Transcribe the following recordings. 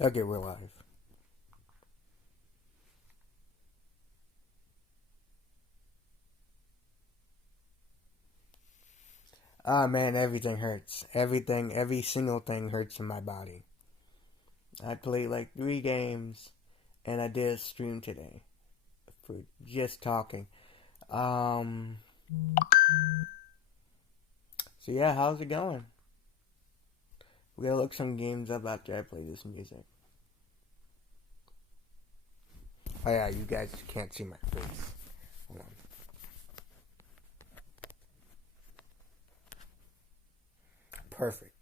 Okay, we're live. Ah, man, everything hurts. Everything, every single thing hurts in my body. I played like 3 games, and I did a stream today for just talking. Um, so yeah, how's it going? We're gonna look some games up after I play this music. Oh yeah, you guys can't see my face. Hold on. Perfect.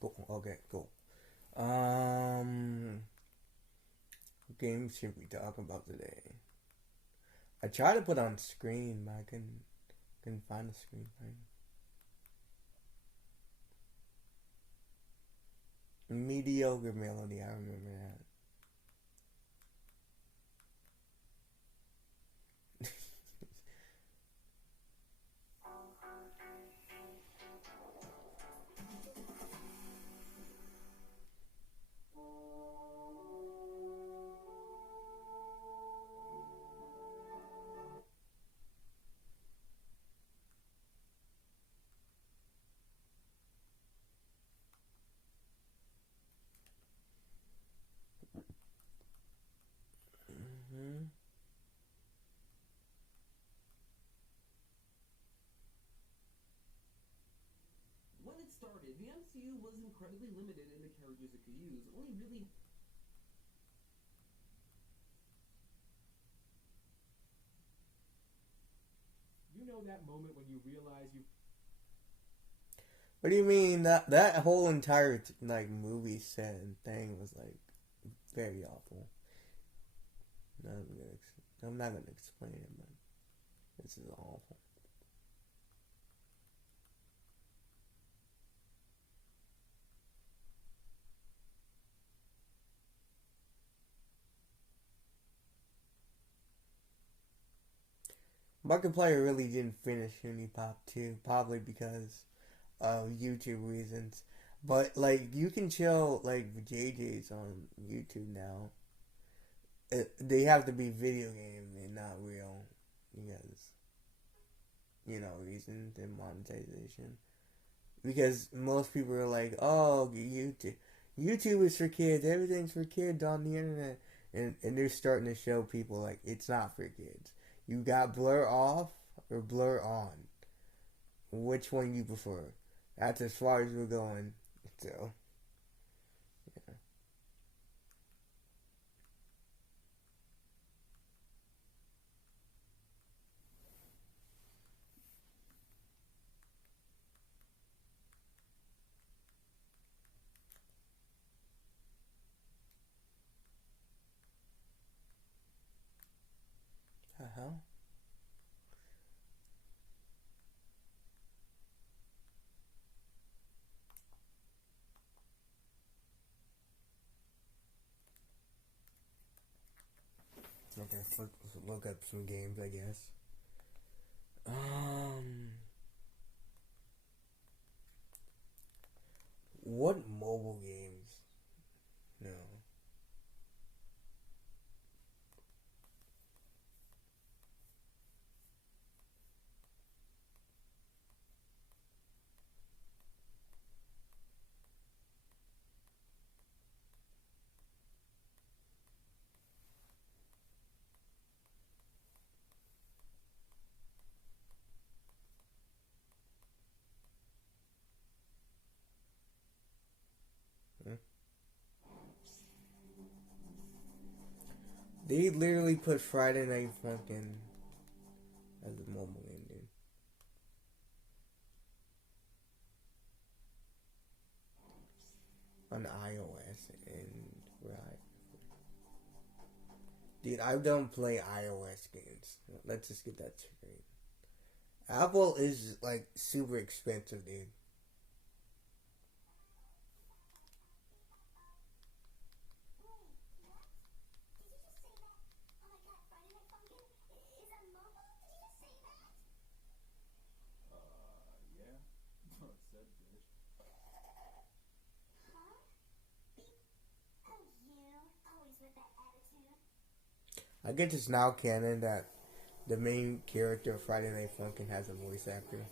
Cool. Okay, cool. Um, what games should we talk about today? I tried to put on screen, but I couldn't find the screen. Right? Mediocre melody. I remember that. Hmm. What do you mean that whole entire like movie set and thing was like very awful? I'm not gonna explain it, but this is awful. Markiplier really didn't finish Unipop 2, probably because of YouTube reasons. But like you can chill like JJ's on YouTube now. they have to be video game and not real because reasons and monetization. Because most people are like, oh, YouTube is for kids. Everything's for kids on the internet, and they're starting to show people like it's not for kids. You got blur off or blur on. Which one you prefer? That's as far as we're going. So, yeah. Uh huh. Okay, look up some games, I guess. Um, what mobile games? No. Hmm? They literally put Friday Night Funkin' as a mobile game, dude. On iOS and right. Dude, I don't play iOS games. Let's just get that straight. Apple is like super expensive, dude. I guess it's now canon that the main character of Friday Night Funkin' has a voice actor.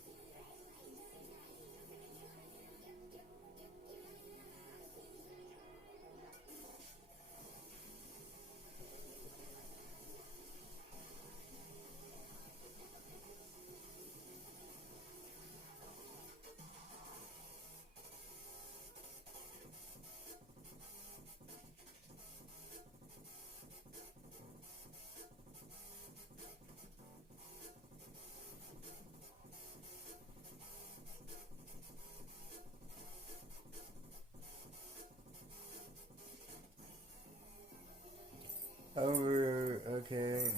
Over, okay,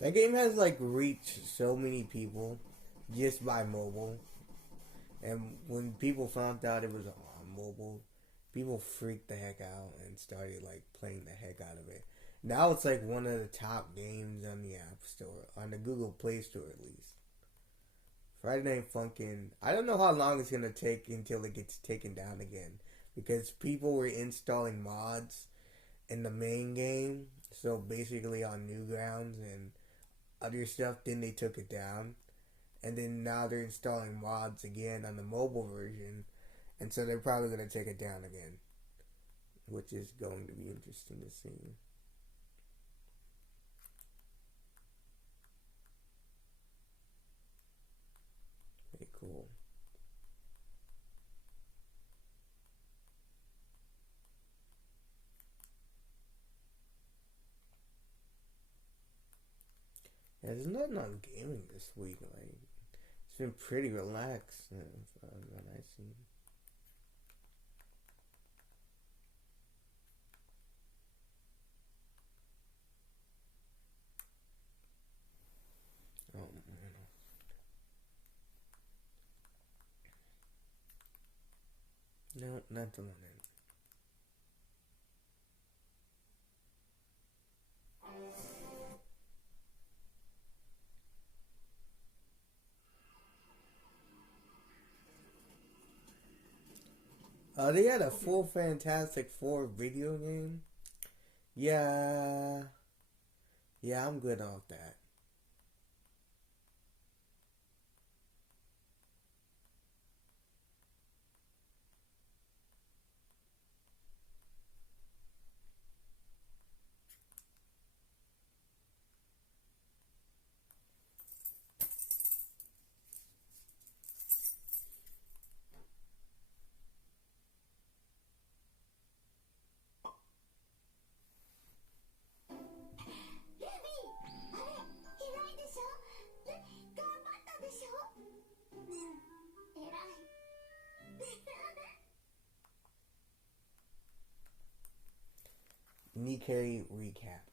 that game has like reached so many people just by mobile. And when people found out it was on mobile, people freaked the heck out and started like playing the heck out of it. Now it's like one of the top games on the App Store, on the Google Play Store at least. Friday Night Funkin'. I don't know how long it's gonna take until it gets taken down again, because people were installing mods in the main game, so basically on Newgrounds and other stuff. Then they took it down, and then now they're installing mods again on the mobile version, and so they're probably gonna take it down again, which is going to be interesting to see. Very cool. Yeah, there's nothing on gaming this week. Like it's been pretty relaxed from what I see. No, not the one. They had a full Fantastic Four video game. Yeah, yeah, I'm good off that. Nikkei recap.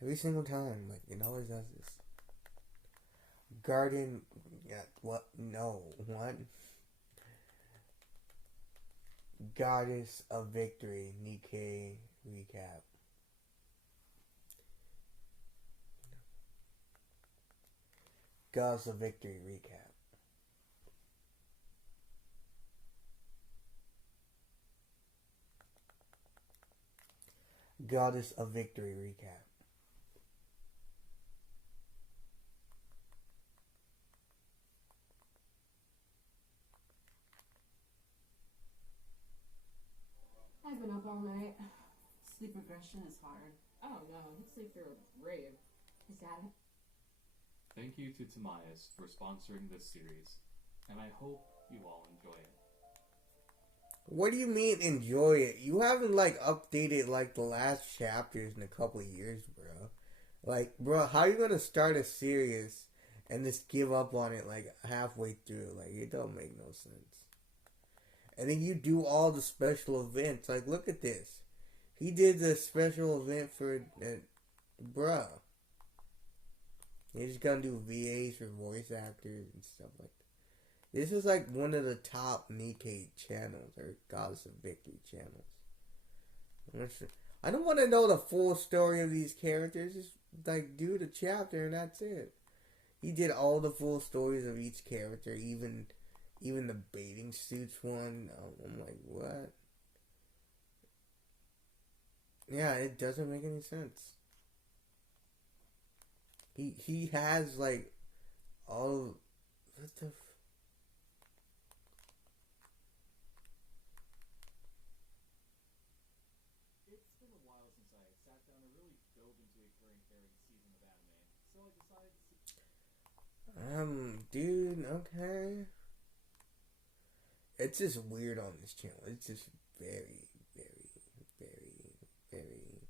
Every single time, like it always does this. Garden, yeah, what? No, what? Goddess of Victory, Nikkei recap. Goddess of Victory recap. Goddess of Victory recap. I've been up all night. Sleep regression is hard. Oh no, I sleep through a rave. Is that it? Thank you to Tamias for sponsoring this series, and I hope you all enjoy it. What do you mean enjoy it? You haven't like updated like the last chapters in a couple of years, bro. Like, bro, how you gonna start a series and just give up on it like halfway through? Like, it don't make no sense. And then you do all the special events. Like, look at this. He did the special event for, bruh. He's just gonna do VAs for voice actors and stuff like that. This is like one of the top Nikkei channels, or Goddess of Victory channels. I don't want to know the full story of these characters. Just like do the chapter and that's it. He did all the full stories of each character, even the bathing suits one. I'm like, what? Yeah, it doesn't make any sense. He has like all what the. It's been a while since I sat down and really dove into a current airing season of anime, so I decided to see. Dude, okay. It's just weird on this channel. It's just very, very, very, very,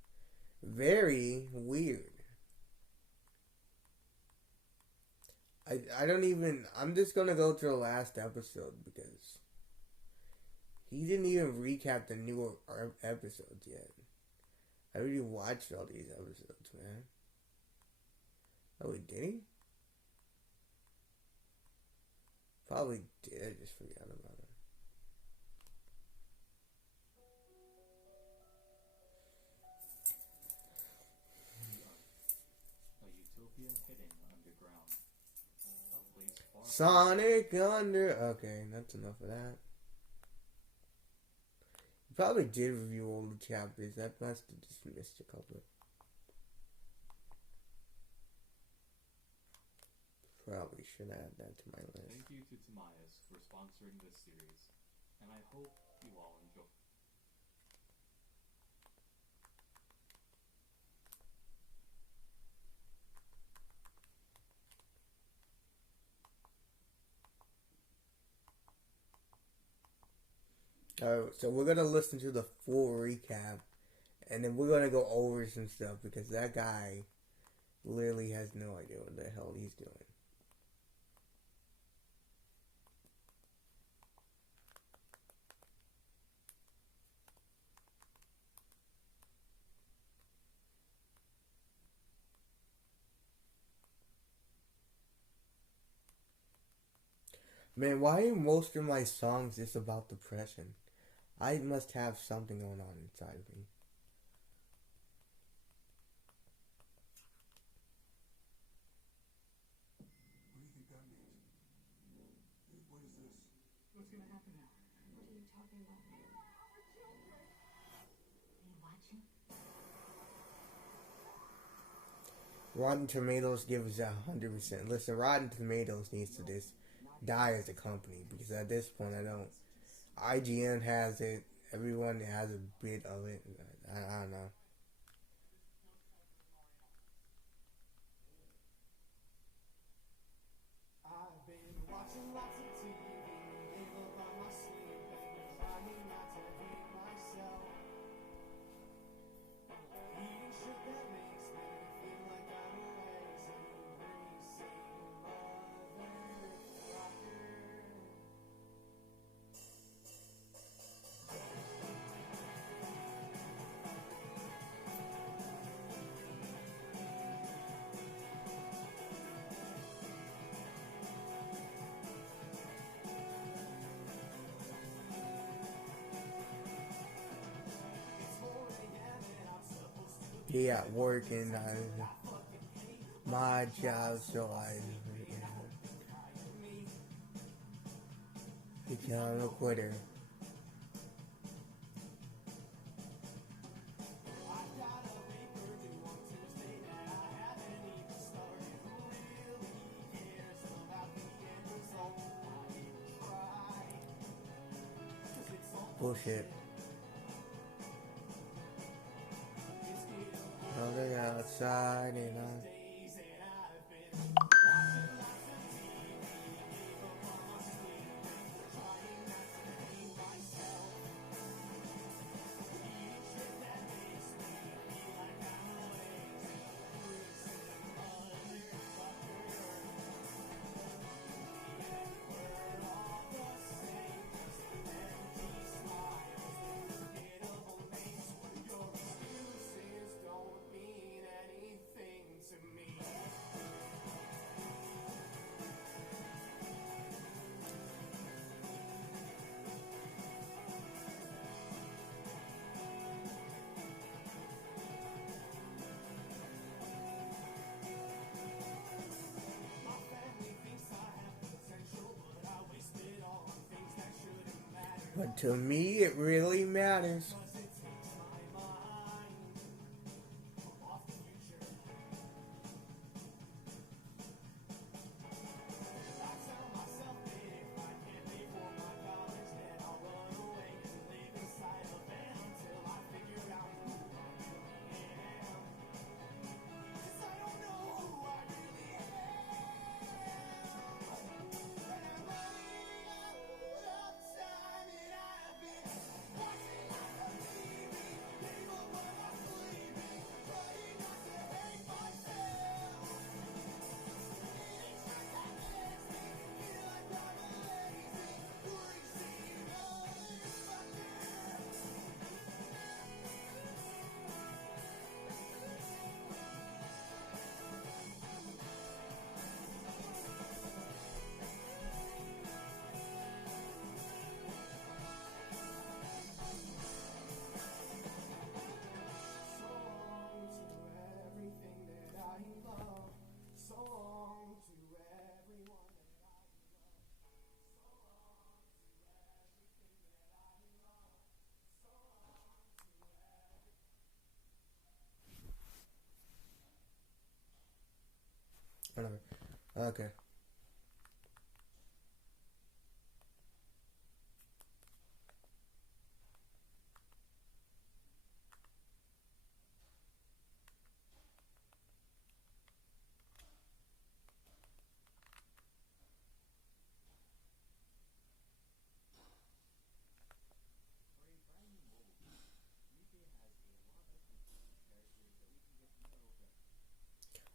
very weird. I don't even. I'm just gonna go to the last episode because he didn't even recap the newer episodes yet. I already watched all these episodes, man. Oh, did he? Probably did. I just forgot about it. A utopia hidden underground. A place far Sonic Under. Okay, that's enough of that. You probably did review all the chapters. That must have just missed a couple. Probably should add that to my list. Thank you to Tamias for sponsoring this series, and I hope you all enjoy. Alright, so we're gonna listen to the full recap, and then we're gonna go over some stuff because that guy literally has no idea what the hell he's doing. Man, why are most of my songs just about depression? I must have something going on inside of me. What do you think that means? What's gonna happen now? What are you talking about? Are you watching? Rotten Tomatoes gives 100%. Listen, Rotten Tomatoes needs to just die as a company because at this point I don't. IGN has it. Everyone has a bit of it. I don't know. I've been watching lots of TV, gave up on my sleep, and trying not to hate myself. Eating shit that makes me feel like I'm a lazy, greasy motherfucker. Be at work and my job, so I become a quitter. Bullshit. Running outside and but to me it really matters. Whatever. Okay.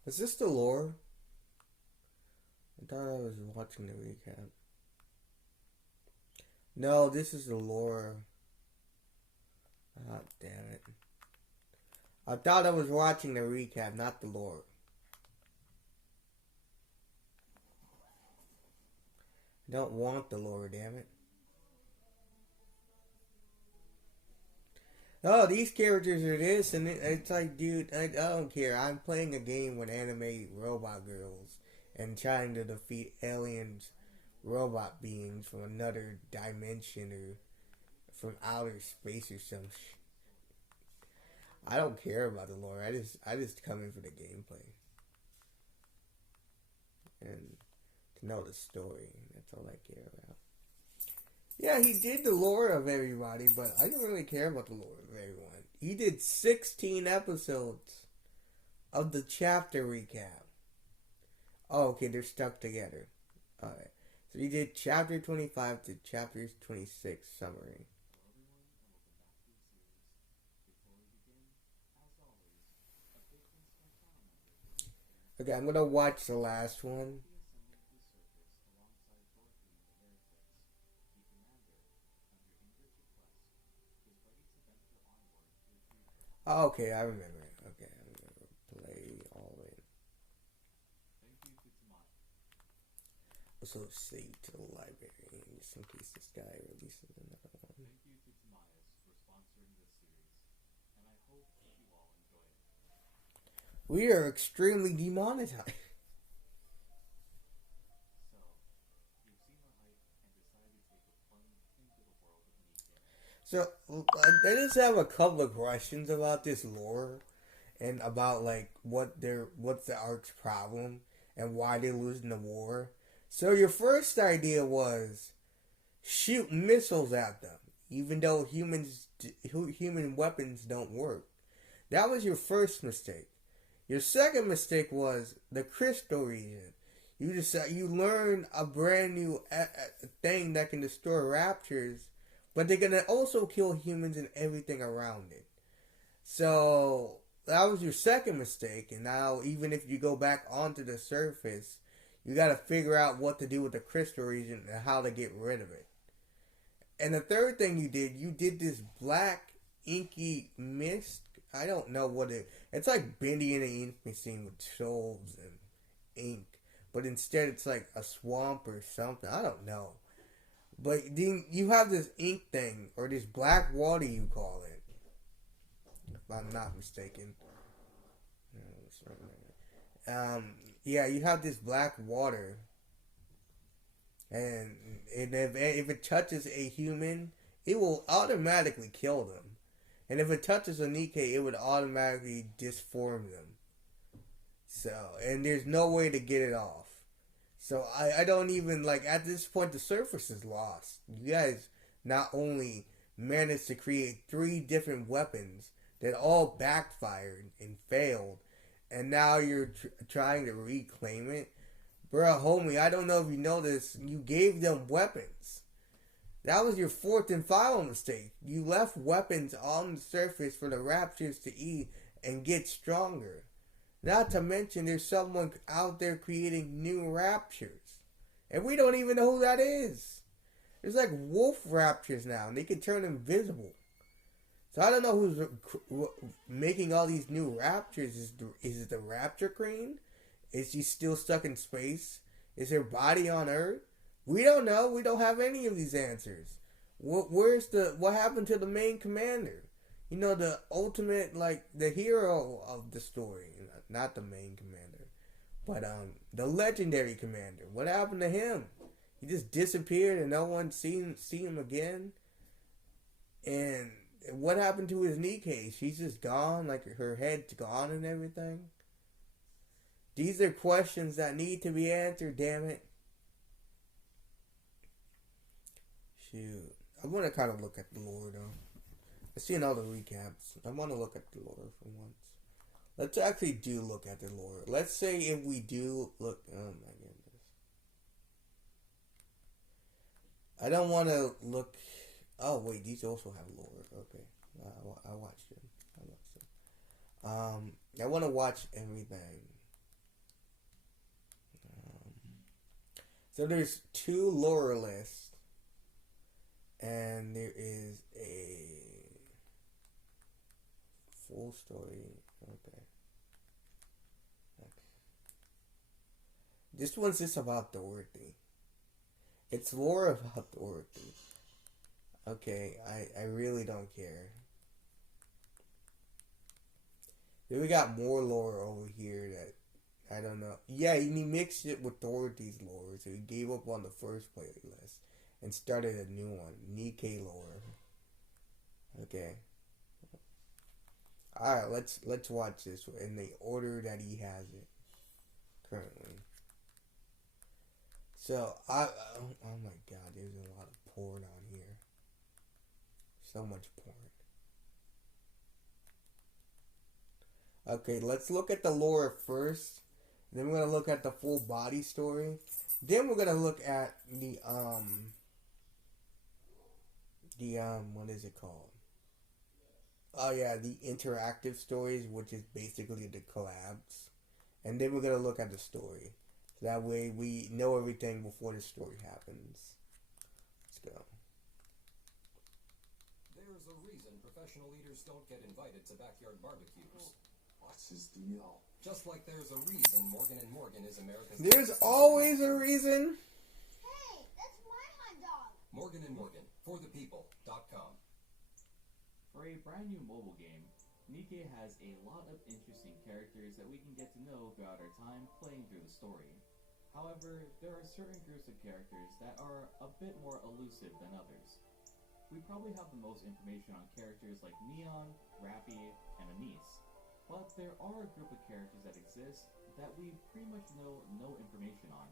Is this the lore? I thought I was watching the recap. No, this is the lore. Ah, damn it. I thought I was watching the recap, not the lore. I don't want the lore, damn it. Oh, these characters are this, and it's like, dude, I don't care. I'm playing a game with anime robot girls and trying to defeat aliens robot beings from another dimension or from outer space or some I don't care about the lore. I just come in for the gameplay. And to know the story. That's all I care about. Yeah, he did the lore of everybody, but I didn't really care about the lore of everyone. He did 16 episodes of the chapter recap. Oh, okay, they're stuck together. Alright. So he did chapter 25 to chapter 26 summary. Okay, I'm gonna watch the last one. Oh, okay, I remember it. Okay, I remember. Play all in. Also save to the library just in case this guy releases another one. Thank you to Tamias for sponsoring this series, and I hope you all enjoy it. We are extremely demonetized. So, I just have a couple of questions about this lore and about like what's the Ark's problem and why they're losing the war. So your first idea was shoot missiles at them, even though human weapons don't work. That was your first mistake. Your second mistake was the crystal region. You learn a brand new thing that can destroy raptors, but they're gonna also kill humans and everything around it. So that was your second mistake, and now even if you go back onto the surface, you gotta figure out what to do with the crystal region and how to get rid of it. And the third thing you did this black inky mist. I don't know what it's like Bendy and the Ink Machine with souls and ink, but instead it's like a swamp or something. I don't know. But then you have this ink thing, or this black water you call it, if I'm not mistaken. Yeah, you have this black water, and if it touches a human, it will automatically kill them. And if it touches a Nikkei, it would automatically disform them. So, and there's no way to get it off. So I don't even, like, at this point the surface is lost. You guys not only managed to create 3 different weapons that all backfired and failed, and now you're trying to reclaim it. Bruh, homie, I don't know if you know this, you gave them weapons. That was your fourth and final mistake. You left weapons on the surface for the raptors to eat and get stronger. Not to mention there's someone out there creating new raptors. And we don't even know who that is. There's like wolf raptors now, and they can turn invisible. So I don't know who's making all these new raptors. Is it the Raptor Queen? Is she still stuck in space? Is her body on Earth? We don't know. We don't have any of these answers. What happened to the main commander? You know, the ultimate, like, the hero of the story. Not the main commander. But, the legendary commander. What happened to him? He just disappeared and no one seen him again. And what happened to his Nikkei? She's just gone, like her head's gone and everything. These are questions that need to be answered, damn it. Shoot. I want to kind of look at the lore, though. I've seen all the recaps. I want to look at the lore for once. Let's actually do look at the lore. Let's say if we do look... Oh, my goodness. I don't want to look... Oh, wait. These also have lore. Okay. I watched them. I want to watch everything. So there's 2 lore lists. And there is a full story. Okay. This one's just about Dorothy. It's lore about Dorothy. Okay, I really don't care. Then we got more lore over here that I don't know. Yeah, and he mixed it with Dorothy's lore, so he gave up on the first playlist and started a new one, Nikkei lore. Okay. Alright, let's watch this in the order that he has it currently. So oh my god, there's a lot of porn on here. So much porn. Okay, let's look at the lore first. Then we're gonna look at the full body story. Then we're gonna look at the what is it called? Oh yeah, the interactive stories, which is basically the collabs. And then we're gonna look at the story. So that way we know everything before the story happens. Let's go. There's a reason professional eaters don't get invited to backyard barbecues. What's his deal? Just like there's a reason Morgan & Morgan is America's... There's always a reason. Hey, that's my hot dog. Morgan & Morgan, forthepeople.com. For a brand new mobile game, Nikke has a lot of interesting characters that we can get to know throughout our time playing through the story. However, there are certain groups of characters that are a bit more elusive than others. We probably have the most information on characters like Neon, Rappy, and Anise, but there are a group of characters that exist that we pretty much know no information on.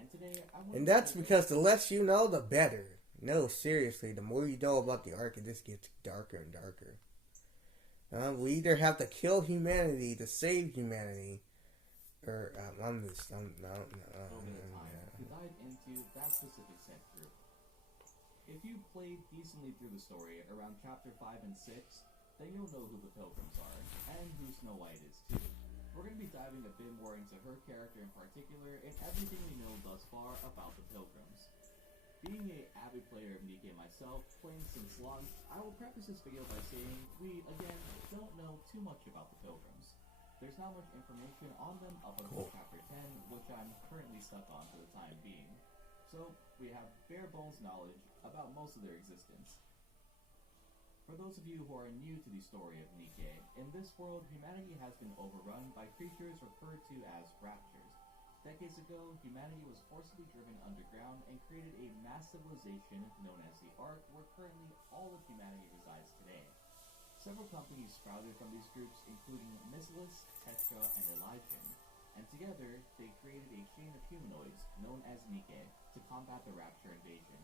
And today, I want And that's because the less you know, the better. No, seriously, the more you know about the arc, it just gets darker and darker. We either have to kill humanity to save humanity, or over the time to dive into that specific set group. If you played decently through the story around chapter 5 and 6, then you'll know who the Pilgrims are, and who Snow White is too. We're going to be diving a bit more into her character in particular, and everything we know thus far about the Pilgrims. Being an avid player of Nikke myself, playing since launch, I will preface this video by saying we, again, don't know too much about the Pilgrims. There's not much information on them up until chapter 10, which I'm currently stuck on for the time being. So, we have bare bones knowledge about most of their existence. For those of you who are new to the story of Nikke, in this world, humanity has been overrun by creatures referred to as raptures. Decades ago, humanity was forcibly driven underground and created a mass civilization known as the Ark, where currently all of humanity resides today. Several companies sprouted from these groups, including Missilus, Tetra, and Elysian, and together they created a chain of humanoids known as Nikke to combat the Rapture invasion.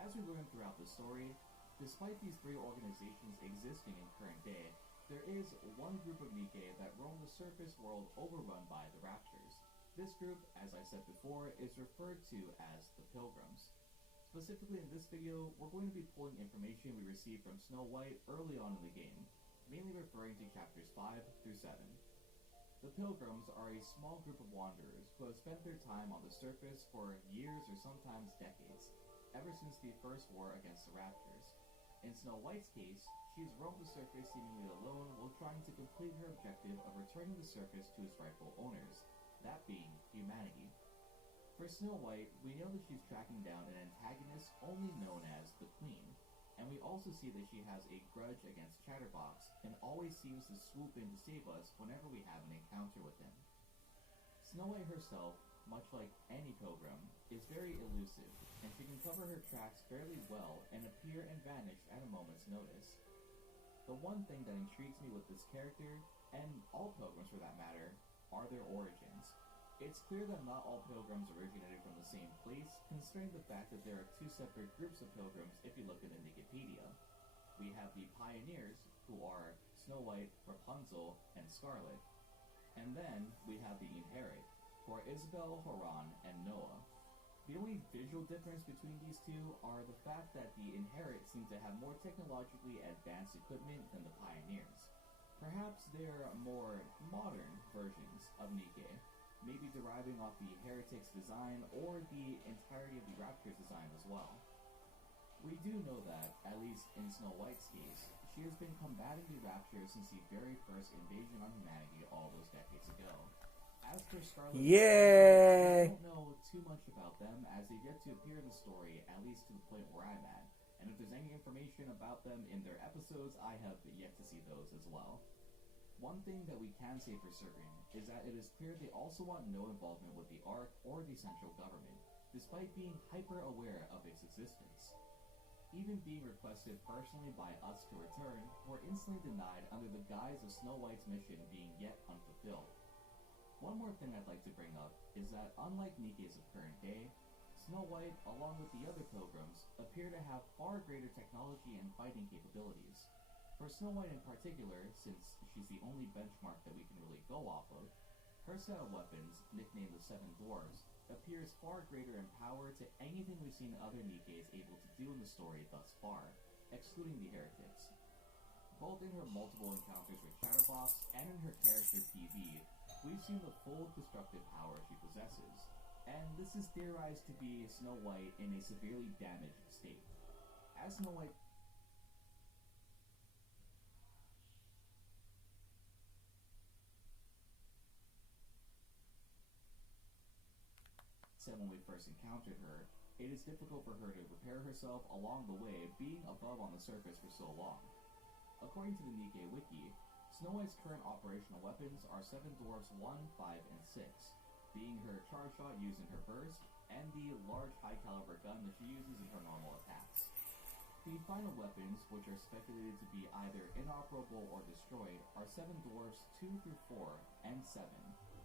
As we learn throughout the story, despite these three organizations existing in current day, there is one group of Nikke that roam the surface world overrun by the Raptures. This group, as I said before, is referred to as the Pilgrims. Specifically in this video, we're going to be pulling information we received from Snow White early on in the game, mainly referring to chapters 5 through 7. The Pilgrims are a small group of wanderers who have spent their time on the surface for years or sometimes decades, ever since the first war against the Raptors. In Snow White's case, she has roamed the surface seemingly alone while trying to complete her objective of returning the surface to its rightful owners, that being humanity. For Snow White, we know that she's tracking down an antagonist only known as the Queen, and we also see that she has a grudge against Chatterbox and always seems to swoop in to save us whenever we have an encounter with him. Snow White herself, much like any pilgrim, is very elusive, and she can cover her tracks fairly well and appear and vanish at a moment's notice. The one thing that intrigues me with this character, and all pilgrims for that matter, are their origins. It's clear that not all pilgrims originated from the same place, considering the fact that there are two separate groups of pilgrims if you look in the Wikipedia. We have the pioneers, who are Snow White, Rapunzel, and Scarlet. And then we have the Inherit, who are Isabelle, Horan, and Noah. The only visual difference between these two are the fact that the Inherit seem to have more technologically advanced equipment than the pioneers. Perhaps they're more modern versions of Nikke, maybe deriving off the Heretic's design or the entirety of the Rapture's design as well. We do know that, at least in Snow White's case, she has been combating the Rapture since the very first invasion on humanity all those decades ago. As for Scarlet, Yay! I don't know too much about them as they've yet to appear in the story, at least to the point where I'm at. And if there's any information about them in their episodes, I have yet to see those as well. One thing that we can say for certain is that it is clear they also want no involvement with the Ark or the central government, despite being hyper-aware of its existence. Even being requested personally by us to return, were instantly denied under the guise of Snow White's mission being yet unfulfilled. One more thing I'd like to bring up is that unlike Niké's of current day, Snow White, along with the other pilgrims, appear to have far greater technology and fighting capabilities. For Snow White in particular, since she's the only benchmark that we can really go off of, her set of weapons, nicknamed the Seven Dwarves, appears far greater in power to anything we've seen other Nikes able to do in the story thus far, excluding the heretics. Both in her multiple encounters with Chatterbox and in her character PV, we've seen the full destructive power she possesses, and this is theorized to be Snow White in a severely damaged state. As Snow White said when we first encountered her, it is difficult for her to repair herself along the way, being above on the surface for so long. According to the Nikke Wiki, Snow White's current operational weapons are Seven Dwarfs 1, 5, and 6, being her charge shot used in her burst, and the large high-caliber gun that she uses in her normal attacks. The final weapons, which are speculated to be either inoperable or destroyed, are Seven Dwarfs 2 through 4 and 7,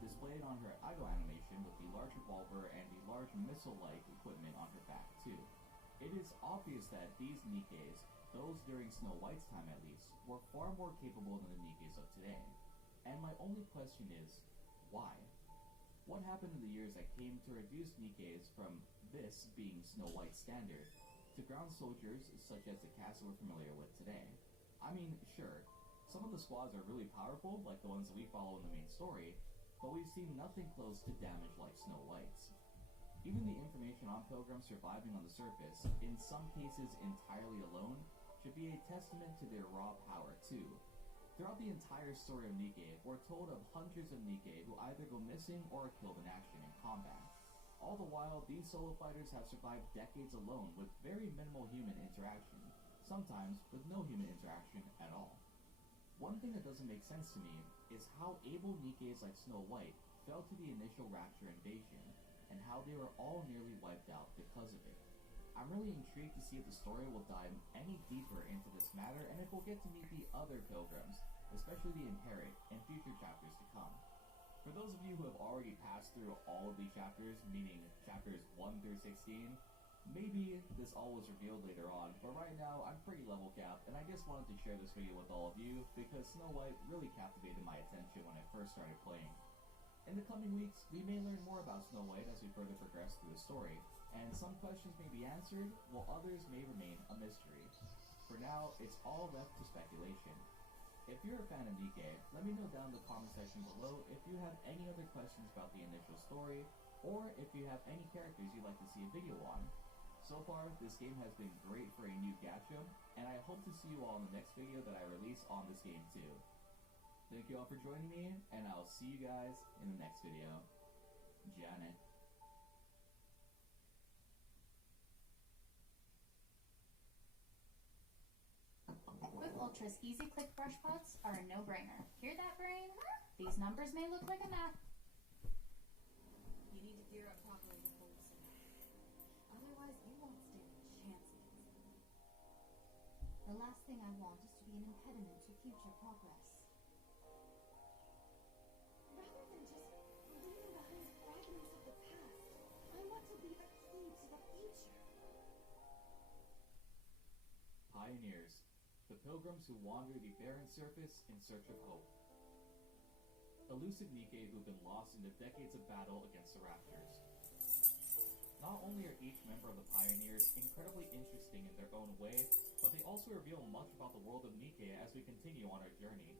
displayed on her idle animation with the large revolver and the large missile-like equipment on her back too. It is obvious that these Nikkes, those during Snow White's time at least, were far more capable than the Nikkes of today. And my only question is, why? What happened in the years that came to reduce Nikkes from this being Snow White's standard to ground soldiers such as the cast we're familiar with today? I mean, sure, some of the squads are really powerful, like the ones that we follow in the main story, but we've seen nothing close to damage like Snow White's. Even the information on pilgrims surviving on the surface, in some cases entirely alone, should be a testament to their raw power too. Throughout the entire story of Nikke, we're told of hundreds of Nikke who either go missing or are killed in action in combat. All the while, these solo fighters have survived decades alone with very minimal human interaction, sometimes with no human interaction at all. One thing that doesn't make sense to me is how able Nikkes like Snow White fell to the initial Rapture invasion, and how they were all nearly wiped out because of it. I'm really intrigued to see if the story will dive any deeper into this matter, and if we'll get to meet the other pilgrims, especially the Inherit, in future chapters to come. For those of you who have already passed through all of these chapters, meaning chapters 1 through 16, maybe this all was revealed later on, but right now I'm pretty level capped, and I just wanted to share this video with all of you because Snow White really captivated my attention when I first started playing. In the coming weeks, we may learn more about Snow White as we further progress through the story, and some questions may be answered, while others may remain a mystery. For now, it's all left to speculation. If you're a fan of Nikke, let me know down in the comment section below if you have any other questions about the initial story, or if you have any characters you'd like to see a video on. So far, this game has been great for a new gacha, and I hope to see you all in the next video that I release on this game too. Thank you all for joining me, and I'll see you guys in the next video. Janet. Quick Ultra's easy click brush pots are a no-brainer. Hear that, brain? These numbers may look like a math. You need to gear up properly to hold this in. Otherwise, you won't stand a chance against them. The last thing I want is to be an impediment to future progress. Rather than just leaving behind fragments of the past, I want to leave a key to the future. Pioneers, the pilgrims who wander the barren surface in search of hope. Elusive Nikke who've been lost in the decades of battle against the Raptors. Not only are each member of the Pioneers incredibly interesting in their own way, but they also reveal much about the world of Nikke as we continue on our journey.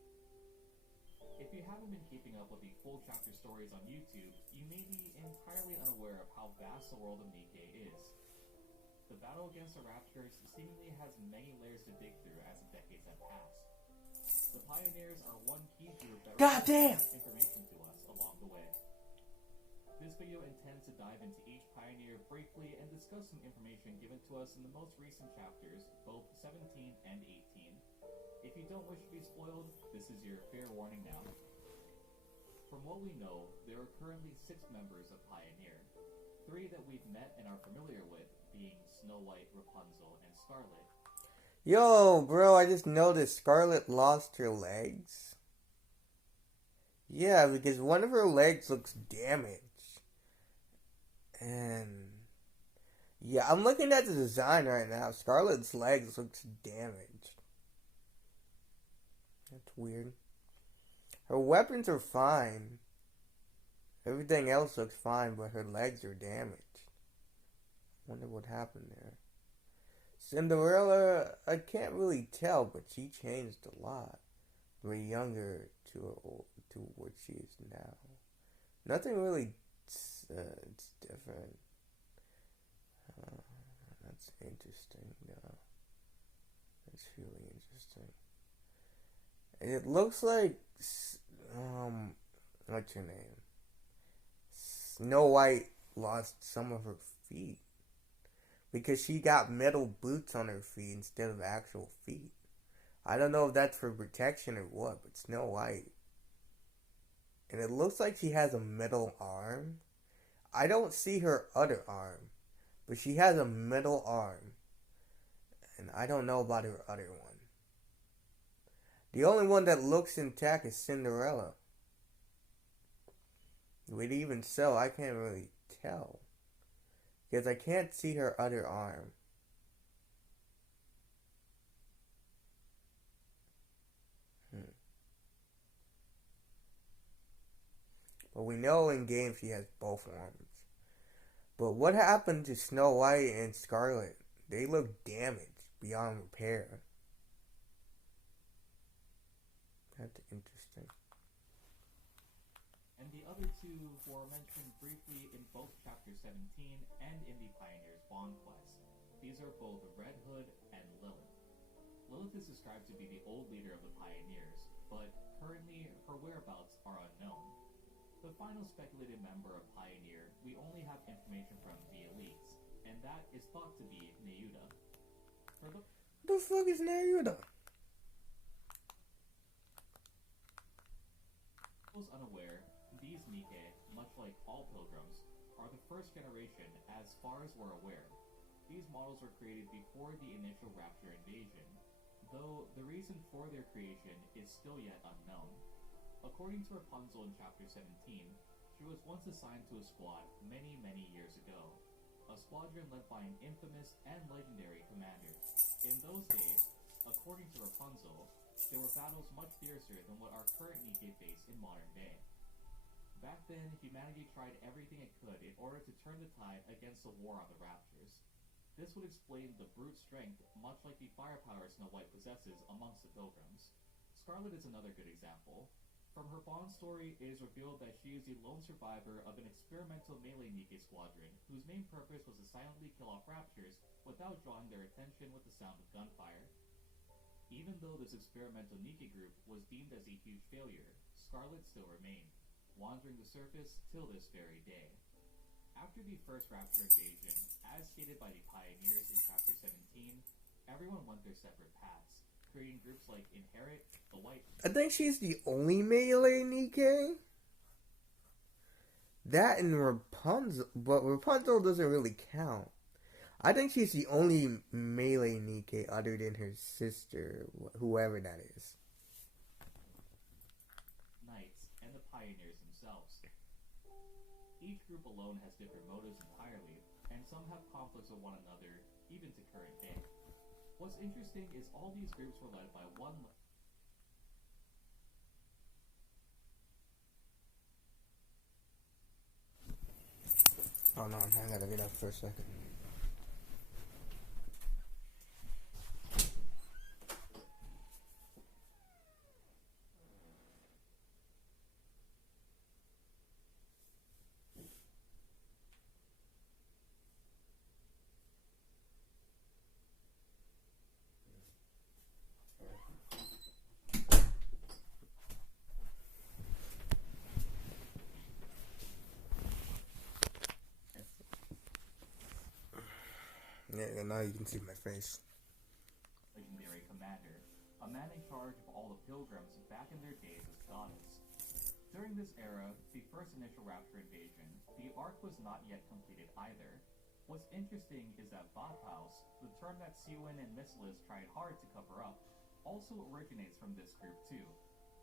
If you haven't been keeping up with the full chapter stories on YouTube, you may be entirely unaware of how vast the world of Nikke is. The battle against the Raptors seemingly has many layers to dig through as the decades have passed. The Pioneers are one key group that provides information to us along the way. This video intends to dive into each Pioneer briefly and discuss some information given to us in the most recent chapters, both 17 and 18. If you don't wish to be spoiled, this is your fair warning now. From what we know, there are currently 6 members of Pioneer. 3 that we've met and are familiar with, being Snow White, Rapunzel, and Scarlet. Yo, bro, I just noticed Scarlet lost her legs. Yeah, because one of her legs looks damaged. And yeah, I'm looking at the design right now. Scarlet's legs looks damaged. That's weird. Her weapons are fine. Everything else looks fine, but her legs are damaged. Wonder what happened there. Cinderella, I can't really tell, but she changed a lot. From younger to what she is now. Nothing really. It's different. That's interesting. That's really interesting. And it looks like what's her name? Snow White lost some of her feet because she got metal boots on her feet instead of actual feet. I don't know if that's for protection or what, but Snow White. And it looks like she has a metal arm. I don't see her other arm, but she has a metal arm. And I don't know about her other one. The only one that looks intact is Cinderella. But even so, I can't really tell. Because I can't see her other arm. But we know in game she has both arms. But what happened to Snow White and Scarlet? They look damaged beyond repair. That's interesting. And the other 2 were mentioned briefly in both Chapter 17 and in the Pioneer's Bond Quest. These are both Red Hood and Lilith. Lilith is described to be the old leader of the Pioneers, but currently her whereabouts are unknown. The final speculated member of Pioneer, we only have information from the elites, and that is thought to be Neyuda. For What the fuck is Neyuda? those unaware, these Nike, much like all pilgrims, are the first generation as far as we're aware. These models were created before the initial Rapture invasion, though the reason for their creation is still yet unknown. According to Rapunzel in Chapter 17, she was once assigned to a squad many years ago. A squadron led by an infamous and legendary commander. In those days, according to Rapunzel, there were battles much fiercer than what our current Nike face in modern day. Back then, humanity tried everything it could in order to turn the tide against the war on the Raptors. This would explain the brute strength, much like the firepower Snow White possesses amongst the pilgrims. Scarlet is another good example. From her Bond story, it is revealed that she is the lone survivor of an experimental melee Nike squadron, whose main purpose was to silently kill off Raptors without drawing their attention with the sound of gunfire. Even though this experimental Nike group was deemed as a huge failure, Scarlet still remained, wandering the surface till this very day. After the first Rapture invasion, as stated by the Pioneers in Chapter 17, everyone went their separate paths, creating groups like Inherit, the White... I think she's the only melee Nike. That and Rapunzel, but Rapunzel doesn't really count. I think she's the only melee Nike other than her sister, whoever that is. Knights, and the Pioneers themselves. Each group alone has different motives entirely, and some have conflicts with one another, even to current day. What's interesting is all these groups were led by one... Oh no, I gotta get up for a second. Yeah, now you can see my face. legendary commander, a a man in charge of all the pilgrims back in their days as goddess. During this era, the first initial Rapture invasion, the Ark was not yet completed either. What's interesting is that Bauhaus, the term that Siwin and Missilus tried hard to cover up, also originates from this group too.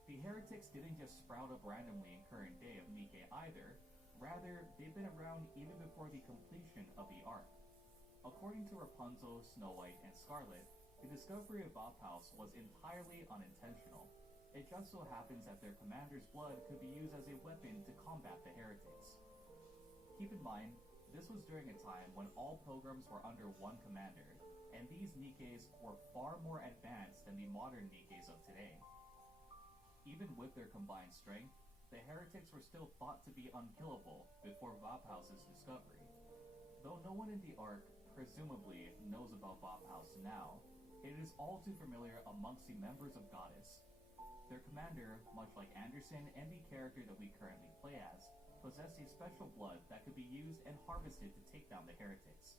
The heretics didn't just sprout up randomly in current day of Nike either, rather they've been around even before the completion of the Ark. According to Rapunzel, Snow White, and Scarlet, the discovery of Bauhaus was entirely unintentional. It just so happens that their commander's blood could be used as a weapon to combat the heretics. Keep in mind, this was during a time when all pilgrims were under one commander, and these Nikes were far more advanced than the modern Nikes of today. Even with their combined strength, the heretics were still thought to be unkillable before Bauhaus' discovery. Though no one in the Ark, presumably, knows about Bauhaus now, it is all too familiar amongst the members of Goddess. Their commander, much like Anderson and the character that we currently play as, possessed a special blood that could be used and harvested to take down the heretics.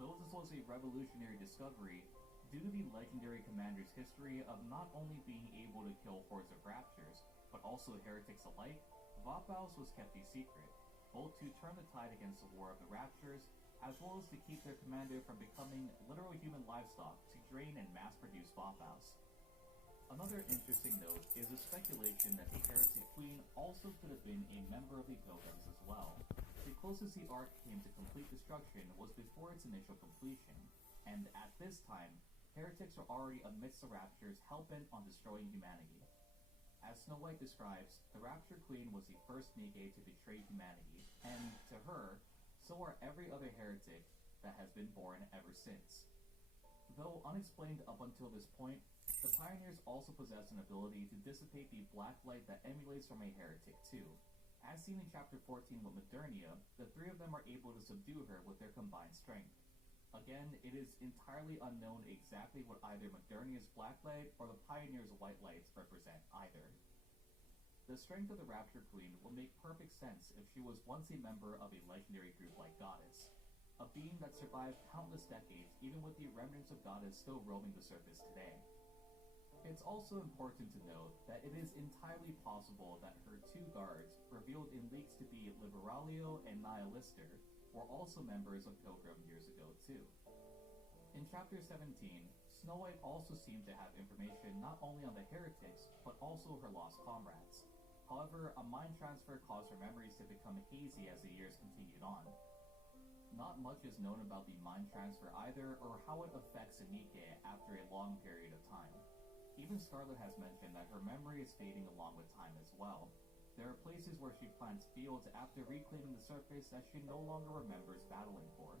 Though this was a revolutionary discovery, due to the legendary commander's history of not only being able to kill hordes of raptures, but also heretics alike, Bauhaus was kept a secret, both to turn the tide against the war of the raptures, as well as to keep their commander from becoming literal human livestock to drain and mass-produce Bauhaus. Another interesting note is the speculation that the heretic queen also could have been a member of the Pilgrims as well. The closest the Ark came to complete destruction was before its initial completion, and at this time, heretics were already amidst the Raptures hell-bent on destroying humanity. As Snow White describes, the Rapture Queen was the first Nike to betray humanity, and to her, so are every other heretic that has been born ever since. Though unexplained up until this point, the Pioneers also possess an ability to dissipate the black light that emulates from a heretic too. As seen in Chapter 14 with Modernia, the three of them are able to subdue her with their combined strength. Again, it is entirely unknown exactly what either Modernia's black light or the Pioneer's white lights represent either. The strength of the Rapture Queen will make perfect sense if she was once a member of a legendary group like Goddess, a being that survived countless decades even with the remnants of Goddess still roaming the surface today. It's also important to note that it is entirely possible that her two guards, revealed in leaks to be Liberalio and Nihilister, were also members of Pilgrim years ago too. In Chapter 17, Snow White also seemed to have information not only on the heretics, but also her lost comrades. However, a mind transfer caused her memories to become hazy as the years continued on. Not much is known about the mind transfer either, or how it affects a Nike after a long period of time. Even Scarlet has mentioned that her memory is fading along with time as well. There are places where she plants fields after reclaiming the surface that she no longer remembers battling for.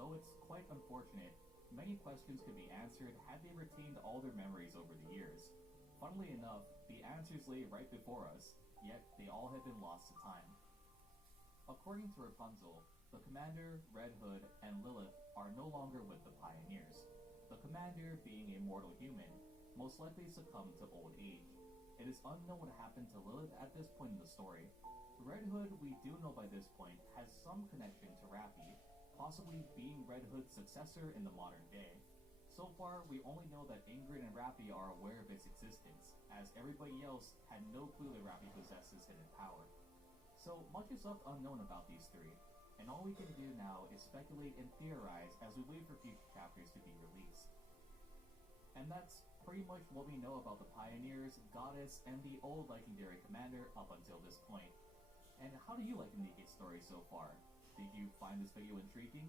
Though it's quite unfortunate, many questions could be answered had they retained all their memories over the years. Funnily enough, the answers lay right before us, yet they all have been lost to time. According to Rapunzel, the Commander, Red Hood, and Lilith are no longer with the Pioneers. The Commander, being a mortal human, most likely succumbed to old age. It is unknown what happened to Lilith at this point in the story. Red Hood, we do know by this point, has some connection to Rappy, possibly being Red Hood's successor in the modern day. So far, we only know that Ingrid and Rappy are aware of its existence, as everybody else had no clue that Rappy possesses hidden power. So much is left unknown about these three, and all we can do now is speculate and theorize as we wait for future chapters to be released. And that's pretty much what we know about the Pioneers, Goddess, and the old legendary commander up until this point. And how do you like the Nike story so far? Did you find this video intriguing?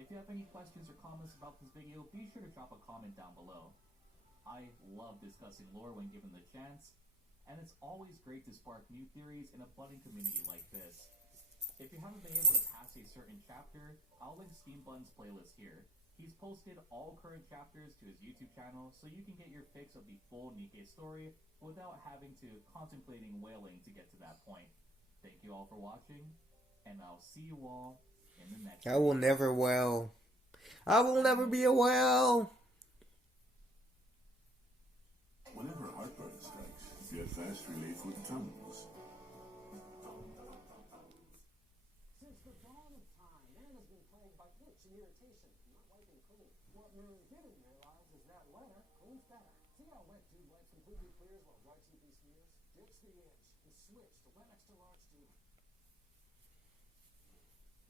If you have any questions or comments about this video, be sure to drop a comment down below. I love discussing lore when given the chance, and it's always great to spark new theories in a budding community like this. If you haven't been able to pass a certain chapter, I'll link Steambun's playlist here. He's posted all current chapters to his YouTube channel, so you can get your fix of the full Nike story without having to contemplating whaling to get to that point. Thank you all for watching, and I'll see you all in the next I will never wail. I will never be a whale. Whenever a heartburn strikes, get fast relief with Tums. Since the dawn of time, man has been plagued by itch and irritation, not wiping clean. What Mary didn't realize is that letter how wet dude wipes completely clears while dry TP smears? Ditch the inch and switch to wet extra large dude.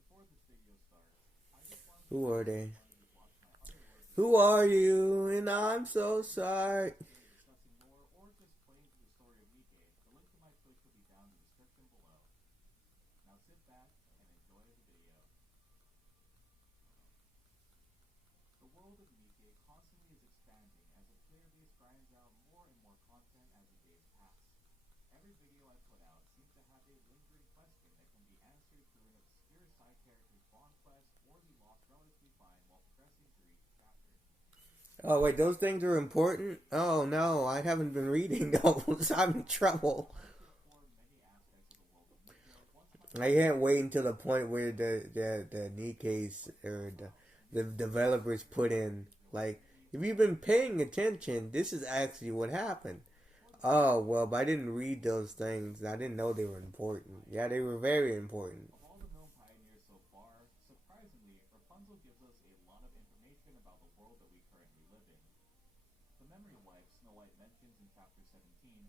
Before this video starts, I just wanted Who are they? to watch my other work Who are you? And I'm so sorry. discussing lore or just playing through the story of Nike. The link to my Twitch will be down in the description below. Now sit back and enjoy the video. The world of Nike constantly is expanding as the player base grinds out more and more content as the days pass. Every video I put out seems to have a lingering question that can be answered through an obscure side character's bond quest or the lost relics we find while progressing through each chapter. Oh wait, those things are important? Oh no, I haven't been reading those. I'm in trouble. For many aspects of the world of Nike, once my I can't wait until the point where the Nikke's or the developers put in, like, if you've been paying attention, this is actually what happened. Oh well, but I didn't read those things. I didn't know they were important. Yeah, they were very important. Of all the known pioneers so far, surprisingly, Rapunzel gives us a lot of information about the world that we currently live in. The memory wipe Snow White mentions in chapter 17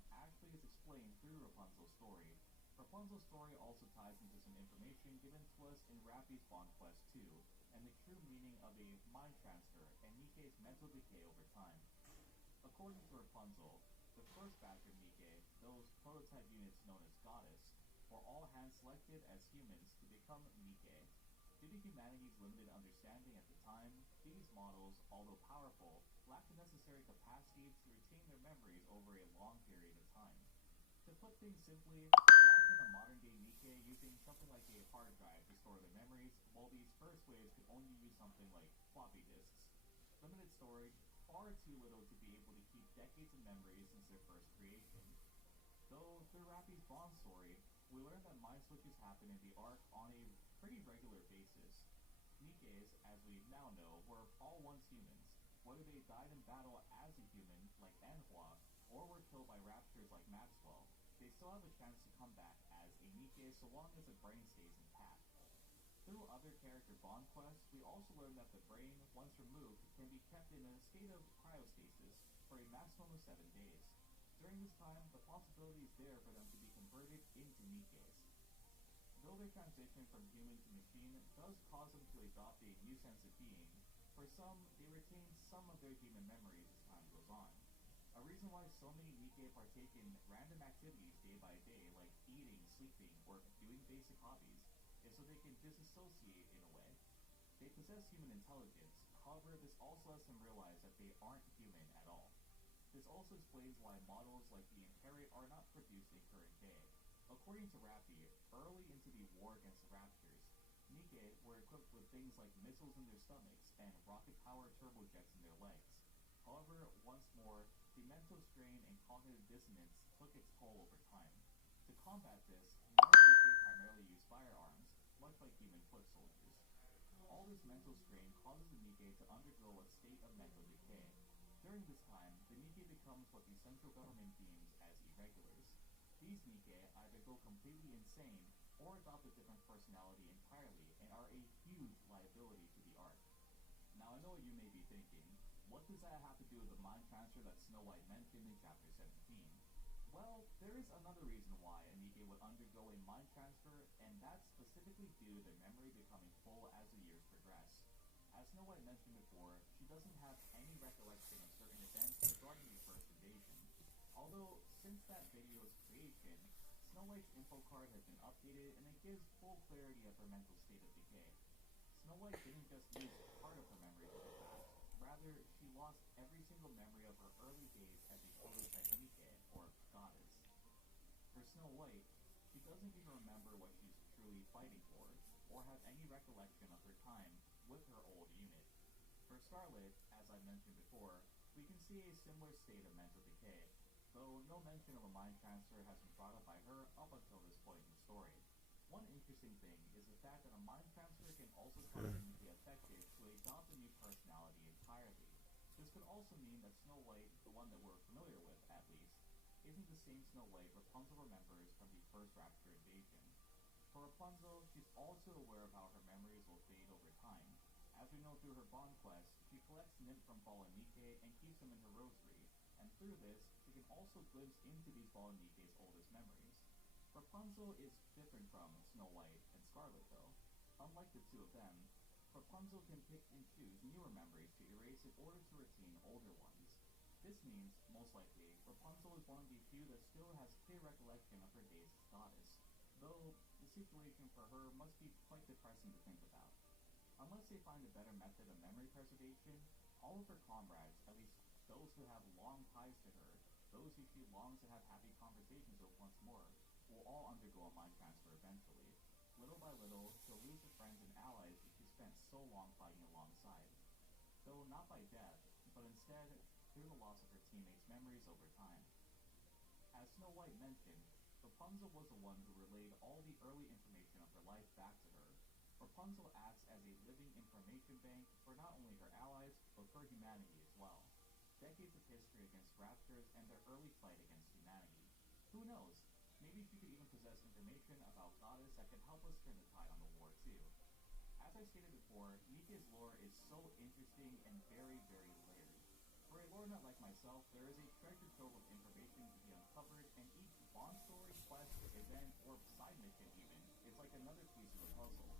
actually is explained through Rapunzel's story. Rapunzel's story also ties into some information given to us in Rappy's Bond Quest 2, and the true meaning of a mind transfer and Nike's mental decay over time. According to Rapunzel, the first batch of Nike, those prototype units known as Goddess, were all hand-selected as humans to become Nike. Due to humanity's limited understanding at the time, these models, although powerful, lacked the necessary capacity to retain their memories over a long period of time. To put things simply, imagine a modern-day Nike using something like a hard drive to store their memories, while these first waves could only use something like floppy disks. Limited storage, far too little to be able to keep decades of memories since their first creation. Though through Rappy's Bond story, we learn that mind switches happen in the Ark on a pretty regular basis. Nikes, as we now know, were all once humans. Whether they died in battle as a human, like Anhua, or were killed by raptors like Maxwell, they still have a chance to come back as a Nike so long as the brain stays intact. Through other character bond quests, we also learn that the brain, once removed, can be kept in a state of cryostasis for a maximum of 7 days. During this time, the possibility is there for them to be converted into Nikes. Though their transition from human to machine does cause them to adopt a new sense of being, for some, they retain some of their human memories as time goes on. A reason why so many Nike partake in random activities day by day, like eating, sleeping, or doing basic hobbies, is so they can disassociate in a way. They possess human intelligence, however, this also lets them realize that they aren't human at all. This also explains why models like the Inherit are not produced in current day. According to Rappy, early into the war against the Raptors, Nike were equipped with things like missiles in their stomachs and rocket-powered turbojets in their legs. However, once more, the mental strain and cognitive dissonance took its toll over time. To combat this, modern Nike primarily use firearms, much like human foot soldiers. All this mental strain causes the Nike to undergo a state of mental decay. During this time, the Nike becomes what the central government deems as irregulars. These Nike either go completely insane or adopt a different personality entirely and are a huge liability to the Ark. Now I know what you may be thinking. What does that have to do with the mind transfer that Snow White mentioned in chapter 17? Well, there is another reason why a Nike would undergo a mind transfer, and that's specifically due to their memory becoming full as the years progress. As Snow White mentioned before, she doesn't have any recollection of certain events regarding the first invasion. Although, since that video's creation, Snow White's info card has been updated and it gives full clarity of her mental state of decay. Snow White didn't just lose part of her memories of the past, rather, she lost every single memory of her early days as a prototype Nike, or goddess. For Snow White, she doesn't even remember what she's truly fighting for, or have any recollection of her time with her old unit. For Scarlet, as I mentioned before, we can see a similar state of mental decay, though no mention of a mind transfer has been brought up by her up until this point in the story. One interesting thing is the fact that a mind transfer can also cause them to be affected to adopt a new personality entirely. This could also mean that Snow White, the one that we're familiar with at least, isn't the same Snow White Rapunzel remembers from the first Raptor invasion. For Rapunzel, she's also aware of how her memories will fade over time. As we know through her Bond quest, she collects Nymph from fallen Nike and keeps them in her rosary, and through this, she can also glimpse into these fallen Nike's oldest memories. Rapunzel is different from Snow White and Scarlet, though. Unlike the two of them, Rapunzel can pick and choose newer memories to erase in order to retain older ones. This means, most likely, Rapunzel is one of the few that still has clear recollection of her days as goddess, though the situation for her must be quite depressing to think about. Unless they find a better method of memory preservation, all of her comrades, at least those who have long ties to her, those who she longs to have happy conversations with once more, will all undergo a mind transfer eventually. Little by little, she'll lose the friends and allies that she spent so long fighting alongside. Though not by death, but instead through the loss of her teammates' memories over time. As Snow White mentioned, Rapunzel was the one who relayed all the early information of her life back to her. Rapunzel acts as a living information bank for not only her allies, but for humanity as well. Decades of history against raptors and their early fight against humanity. Who knows? Maybe she could even possess information about Goddess that could help us turn the tide on the war too. As I stated before, Nike's lore is so interesting and very, very layered. For a lore nut like myself, there is a treasure trove of information to be uncovered, and each Bond story, quest, event, or side mission even is like another piece of the puzzle.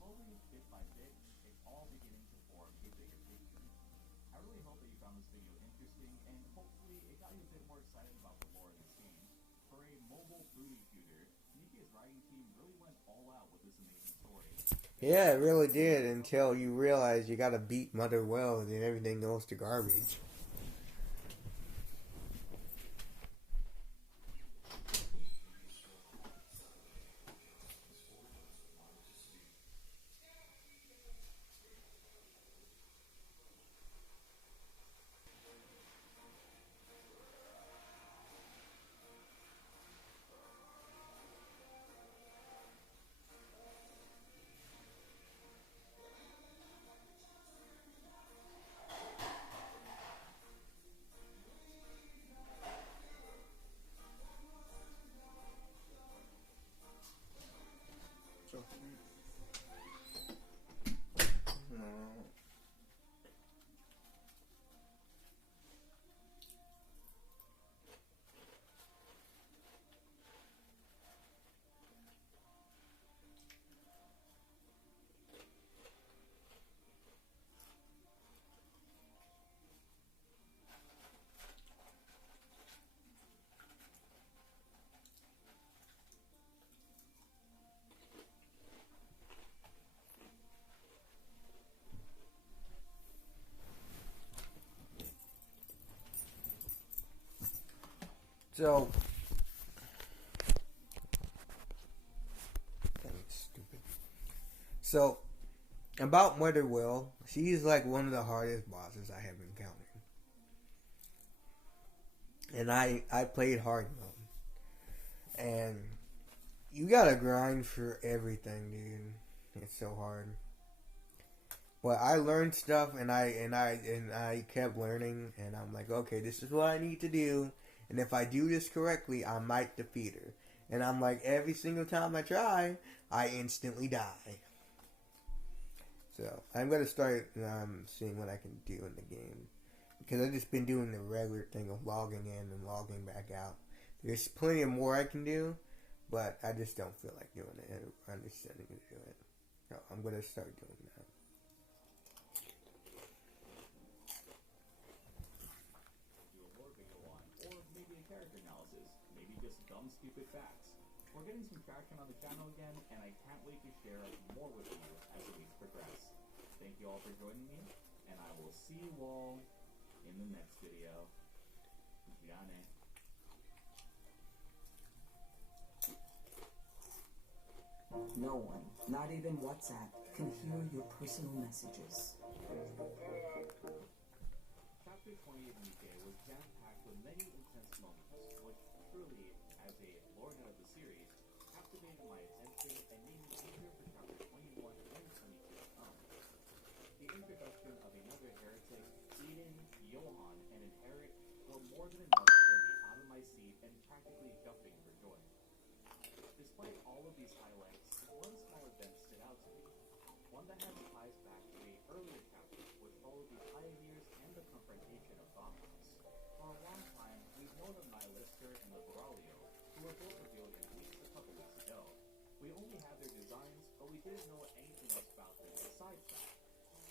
Slowly, bit by bit, it's all beginning to form a bigger picture. I really hope that you found this video interesting, and hopefully it got you a bit more excited about the lore in this game. For a mobile booty shooter, Nike's writing team really went all out with this amazing story. Yeah, it really did, until you realize you gotta beat Mother well and then everything goes to garbage. So, stupid. So, about Mother Will, she's like one of the hardest bosses I have encountered. And I played hard mode. And you gotta grind for everything, dude. It's so hard. But I learned stuff, and I kept learning, and I'm like, okay, this is what I need to do. And if I do this correctly, I might defeat her. And I'm like, every single time I try, I instantly die. So, I'm going to start seeing what I can do in the game. Because I've just been doing the regular thing of logging in and logging back out. There's plenty of more I can do, but I just don't feel like doing it or understanding to do it. So, I'm going to start doing that. Character analysis, maybe just dumb, stupid facts. We're getting some traction on the channel again, and I can't wait to share more with you as the weeks progress. Thank you all for joining me, and I will see you all in the next video. Gianne. No one, not even WhatsApp, can hear your personal messages. Chapter 20 of Nike was jam-packed with many intense moments, which truly, as a lore nut of the series, captivated my attention and made me eager for chapter 21 and 22 to come. The introduction of another heretic, Eden, Johan, and Inherit were more than enough to get me out of my seat and practically jumping for joy. Despite all of these highlights, one small event stood out to me, one that has ties back to the earlier chapters which followed the pioneers and the confrontation of Gothos. For a long time, known of Nihilister and Liberaglio, who were both revealed in leaks a couple weeks ago. We only had their designs, but we didn't know anything else about them besides that.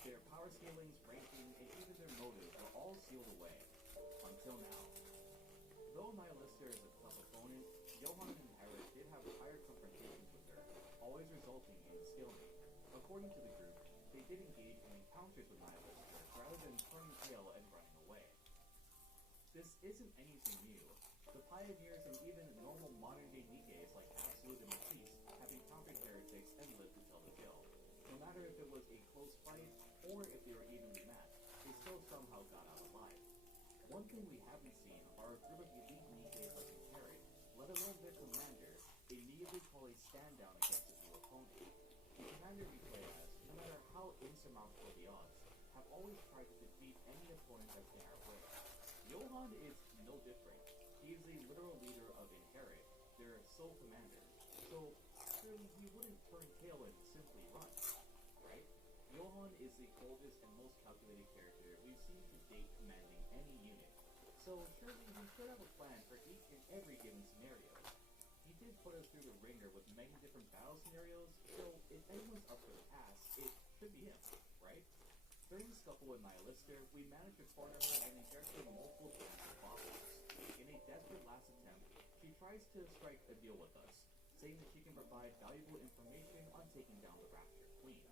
Their power scalings, ranking, and even their motives were all sealed away. Until now. Though Nihilister is a tough opponent, Johann and Harris did have prior confrontations with her, always resulting in stalemate. According to the group, they did engage in encounters with Nihilister rather than turning tail and running away. This isn't anything new. The Pioneers and even normal modern-day Nikkes like Absolute and Matisse have encountered heretics and lived to tell the tale. No matter if it was a close fight or if they were evenly matched, they still somehow got out alive. One thing we haven't seen are a group of elite Nikkes like Inherit, let alone their commander, immediately call a stand down against a new opponent. The commander we play as, no matter how insurmountable the odds, have always tried to defeat any opponent that's in our way. Johann is no different. He is a literal leader of Inherit, their sole commander, so surely he wouldn't turn tail and simply run, right? Johann is the coldest and most calculated character we've seen to date commanding any unit, so surely he should have a plan for each and every given scenario. He did put us through the ringer with many different battle scenarios, so if anyone's up for the task, it should be him, right? During the scuffle with Nihilister, we managed to corner her and inject her multiple times with bombs. In a desperate last attempt, she tries to strike a deal with us, saying that she can provide valuable information on taking down the Rapture Queen.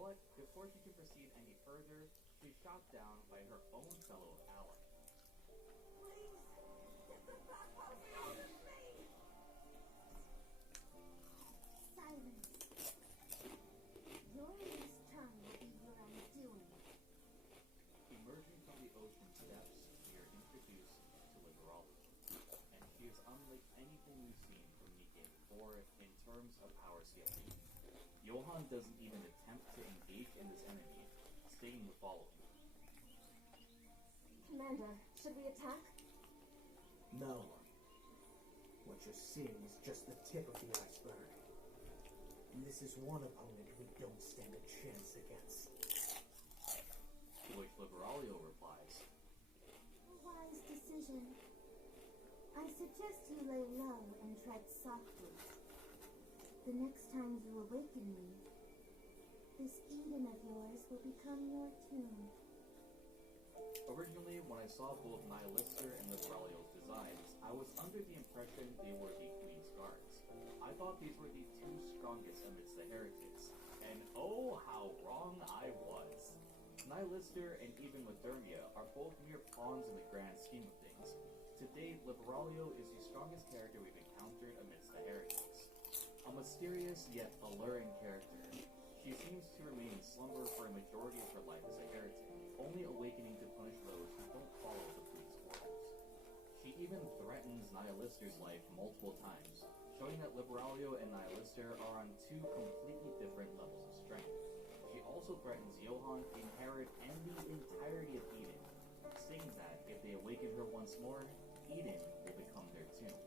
But before she can proceed any further, she's shot down by her own fellow ally. Please, get the backbone out of me! Silence. Your least tongue will be your undoing. Emerging from the ocean depths, we are introduced to Liberaglio, and she is unlike anything we've seen from Nikke before in terms of power scaling. Johann doesn't even attempt to engage in this enemy, stating the following. Commander, should we attack? No. What you're seeing is just the tip of the iceberg. And this is one opponent we don't stand a chance against. To which Liberaglio replies, A wise decision. I suggest you lay low and tread softly. The next time you awaken me, this Eden of yours will become your tomb. Originally, when I saw both Nihilister and Liberaglio's designs, I was under the impression they were the Queen's Guards. I thought these were the two strongest amidst the heretics, and oh how wrong I was! Nihilister and even Lathermia are both mere pawns in the grand scheme of things. To date, Liberaglio is the strongest character we've encountered amidst the heretics. A mysterious yet alluring character, she seems to remain in slumber for a majority of her life as a heretic, only awakening to punish those who don't follow the Queen's orders. She even threatens Nihilister's life multiple times, showing that Liberaglio and Nihilister are on two completely different levels of strength. She also threatens Johann, Inherit, and the entirety of Eden, stating that if they awaken her once more, Eden will become their tomb.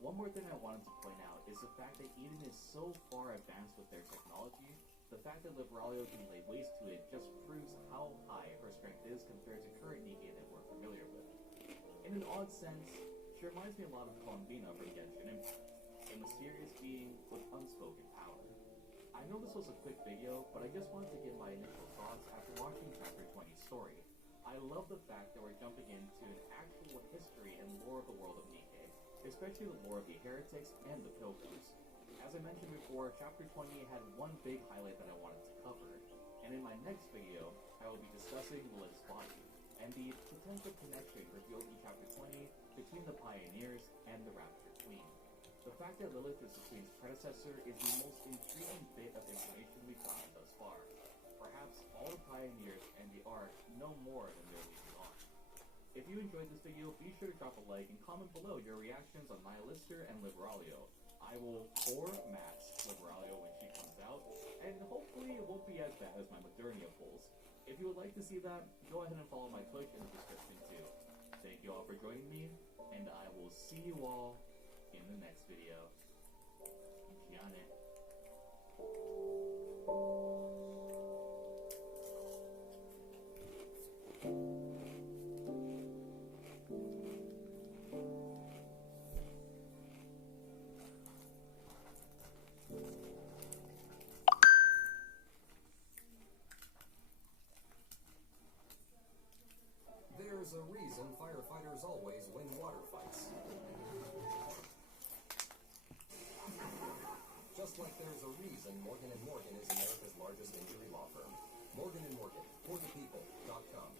One more thing I wanted to point out is the fact that Eden is so far advanced with their technology. The fact that Liberaglio can lay waste to it just proves how high her strength is compared to current Nikke that we're familiar with. In an odd sense, she reminds me a lot of Colombina from Genshin Impact, a mysterious being with unspoken power. I know this was a quick video, but I just wanted to give my initial thoughts after watching Chapter 20's story. I love the fact that we're jumping into an actual history and lore of the world of Nikke, especially the lore of the heretics and the pilgrims. As I mentioned before, Chapter 20 had one big highlight that I wanted to cover, and in my next video, I will be discussing Lilith's body, and the potential connection revealed in Chapter 20 between the Pioneers and the Rapture Queen. The fact that Lilith is the Queen's predecessor is the most intriguing bit of information we've gotten thus far. Perhaps all the Pioneers and the Ark know more than they're leaving on. If you enjoyed this video, be sure to drop a like and comment below your reactions on Nihilister and Liberaglio. I will core max Liberaglio when she comes out, and hopefully it won't be as bad as my Modernia pulls. If you would like to see that, go ahead and follow my Twitch in the description too. Thank you all for joining me, and I will see you all in the next video. Inchiane. There's a reason Morgan & Morgan is America's largest injury law firm. Morgan & Morgan, forthepeople.com.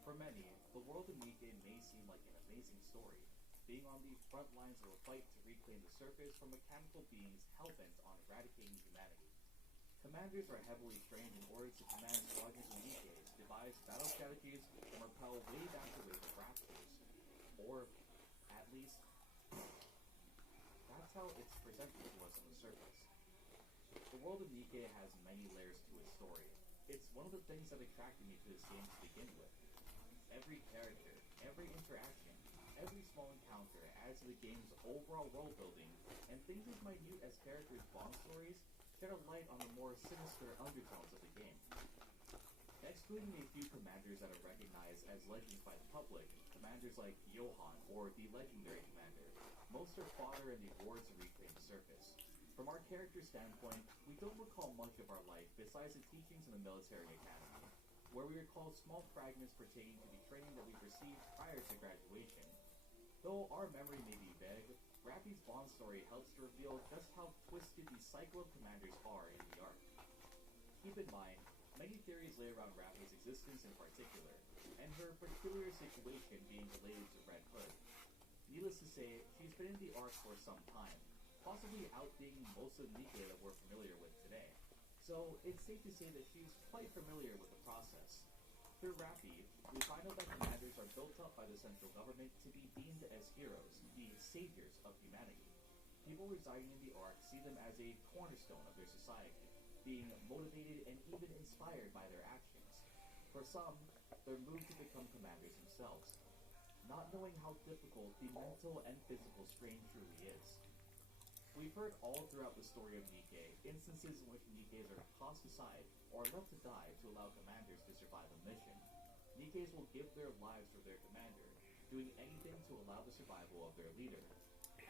For many, the world of Nikke may seem like an amazing story, being on the front lines of a fight to reclaim the surface from mechanical beings hell-bent on eradicating humanity. Commanders are heavily trained in order to command squadrons of Nikkes, devise battle strategies, and repel wave after wave of raptors. Or, at least, that's how it's presented to us on the surface. The world of Nikke has many layers to its story. It's one of the things that attracted me to this game to begin with. Every character, every interaction, every small encounter adds to the game's overall world building, and things as minute as characters' bond stories shed a light on the more sinister undertones of the game. Excluding a few commanders that are recognized as legends by the public, commanders like Johan or the legendary commander, most are fodder in the war to reclaim the surface. From our character's standpoint, we don't recall much of our life besides the teachings in the military academy, where we recall small fragments pertaining to the training that we received prior to graduation. Though our memory may be vague, Rappy's Bond story helps to reveal just how twisted the cycle of commanders are in the arc. Keep in mind, many theories lay around Rappy's existence in particular, and her peculiar situation being related to Red Hood. Needless to say, she's been in the arc for some time, possibly outdating most of the Nikke that we're familiar with today. So it's safe to say that she's quite familiar with the process. Through Rappy, we find out that commanders are built up by the central government to be deemed as heroes, the saviors of humanity. People residing in the Ark see them as a cornerstone of their society, being motivated and even inspired by their actions. For some, they're moved to become commanders themselves, not knowing how difficult the mental and physical strain truly is. We've heard all throughout the story of Nikke instances in which Nikkes are tossed aside or left to die to allow commanders to survive a mission. Nikkes will give their lives for their commander, doing anything to allow the survival of their leader.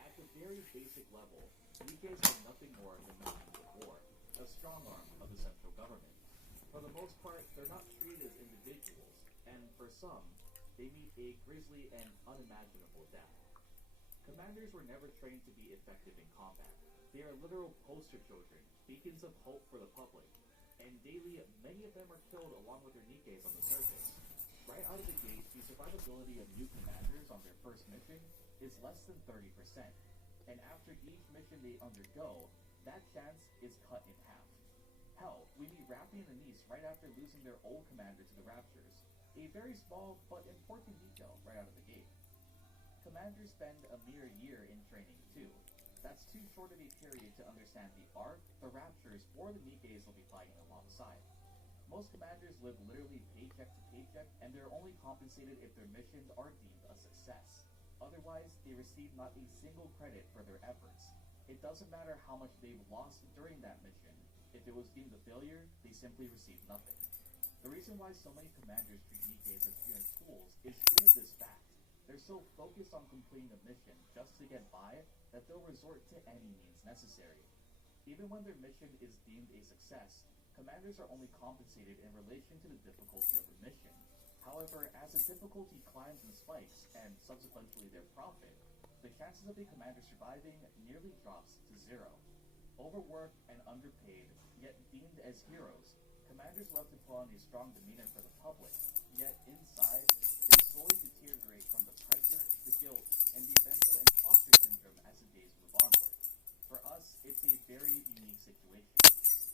At the very basic level, Nikkes are nothing more than machines of war, a strong arm of the central government. For the most part, they're not treated as individuals, and for some, they meet a grisly and unimaginable death. Commanders were never trained to be effective in combat. They are literal poster children, beacons of hope for the public, and daily, many of them are killed along with their Nikkes on the surface. Right out of the gate, the survivability of new commanders on their first mission is less than 30%, and after each mission they undergo, that chance is cut in half. Hell, we meet Rappy and Anise right after losing their old commander to the Raptures, a very small but important detail right out of the gate. Commanders spend a mere year in training too. That's too short of a period to understand the Ark, the Raptures, or the Nikkes they'll be fighting alongside. Most commanders live literally paycheck to paycheck, and they're only compensated if their missions are deemed a success. Otherwise, they receive not a single credit for their efforts. It doesn't matter how much they've lost during that mission. If it was deemed a failure, they simply receive nothing. The reason why so many commanders treat Nikkes as mere tools is due to this fact. They're so focused on completing a mission just to get by that they'll resort to any means necessary. Even when their mission is deemed a success, commanders are only compensated in relation to the difficulty of the mission. However, as the difficulty climbs and spikes, and subsequently their profit, the chances of a commander surviving nearly drops to zero. Overworked and underpaid, yet deemed as heroes, commanders love to put on a strong demeanor for the public, yet inside, they slowly deteriorate from the pressure, the guilt, and the eventual imposter syndrome as the days move onward. For us, it's a very unique situation.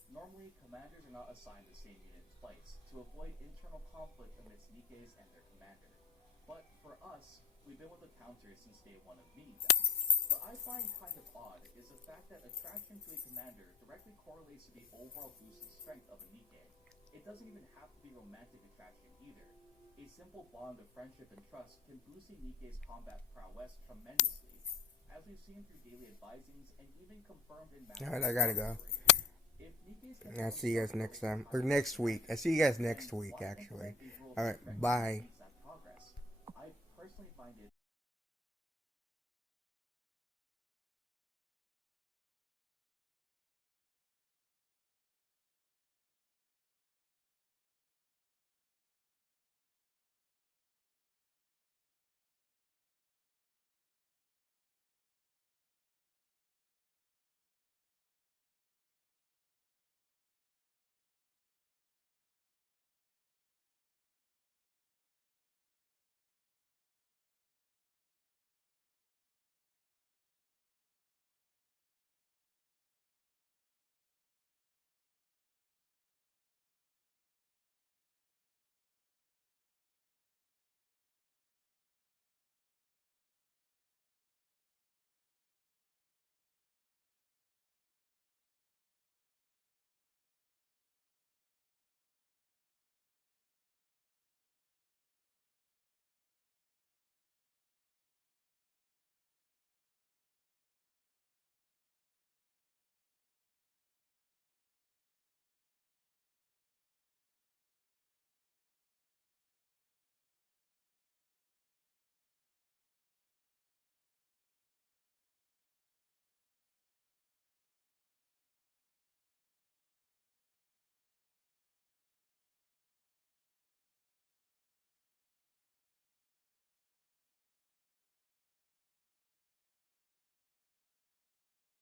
Normally, commanders are not assigned the same unit twice, to avoid internal conflict amidst Nikkes and their commander. But for us, we've been with the counters since day one of meeting them. What I find kind of odd is the fact that attraction to a commander directly correlates to the overall boost in strength of a Nikke. It doesn't even have to be romantic attraction either. A simple bond of friendship and trust can boost a Nikke's combat prowess tremendously, as we've seen through daily advisings and even confirmed in matches. Alright, I gotta go. I'll see you guys next time. Or next week. I see you guys next week, actually. Alright, bye. I personally find it